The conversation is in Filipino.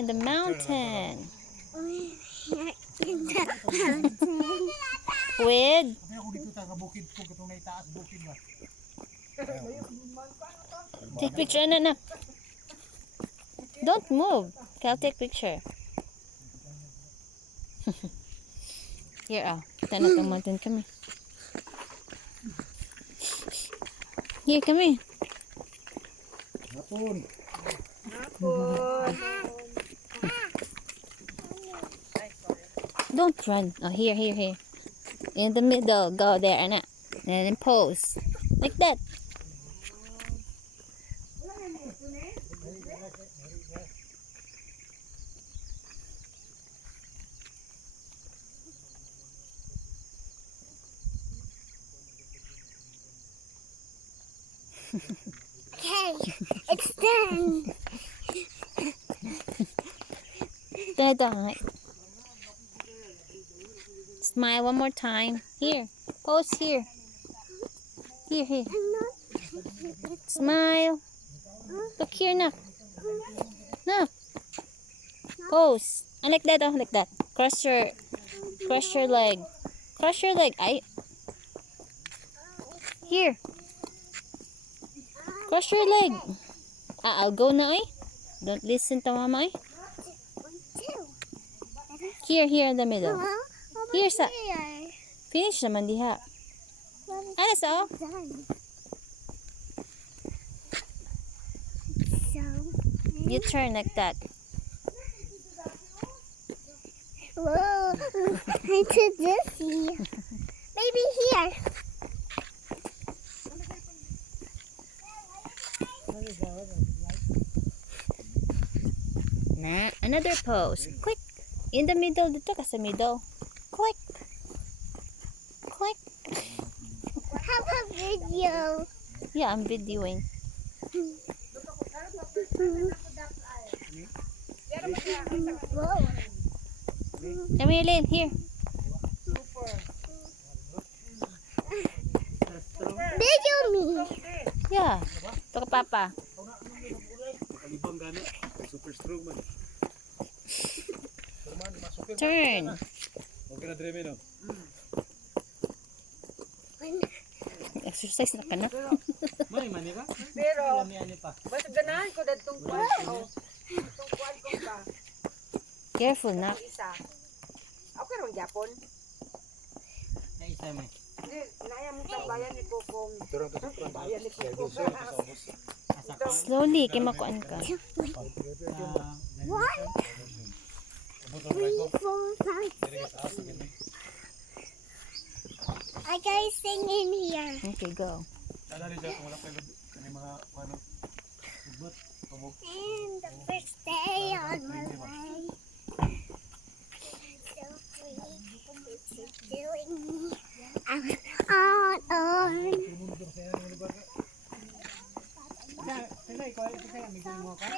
in the mountain. We're in the mountain. With take picture na. Don't move. Okay, I'll take picture. Here, stand at the mountain. Come here. Here, come here. Hapon. Don't run. Oh, here. In the middle. Go there, Anna. And then pose. Like that. Okay, it's done. Dada. Smile one more time. Here. Pose here. Here. Smile. Look here na. No. Pose. Like that, like that. Cross your leg. Cross your leg. Here. Cross your leg. I'll go na, Don't listen to mama, Here in the middle. Here sa. Finish naman diha. Ano sa? You turn like that. Whoa, I'm too dizzy. Maybe here. Another pose. Click. In the middle. Dito ka sa middle. Click. Have a video. Yeah, I'm videoing. Whoa. Camille, here. Video me. Yeah. Ito ka, Papa. Kalibang gani. Super strong man. Turn. Okay na dire no. Exercise na ka na. Mani ka? Pero, basta ganahan ko datong kuwan ko. Datong kuwan ko ba? Careful na. Isa. Ako karon gyapon. Na isa man. Di naya mo tambayan ni Kokong. Turang ka. Tambayan ni Kokong. Slowly, kay makuan ka. 1, 3, 4, 5, 6. I guys sing in here. Okay, go. Dali siya kung wala pa kani mga ano. Subot, tubog. And the first day on my way. So free. It's doing me. I'm on. Sila ikaw ay amigo mo ka?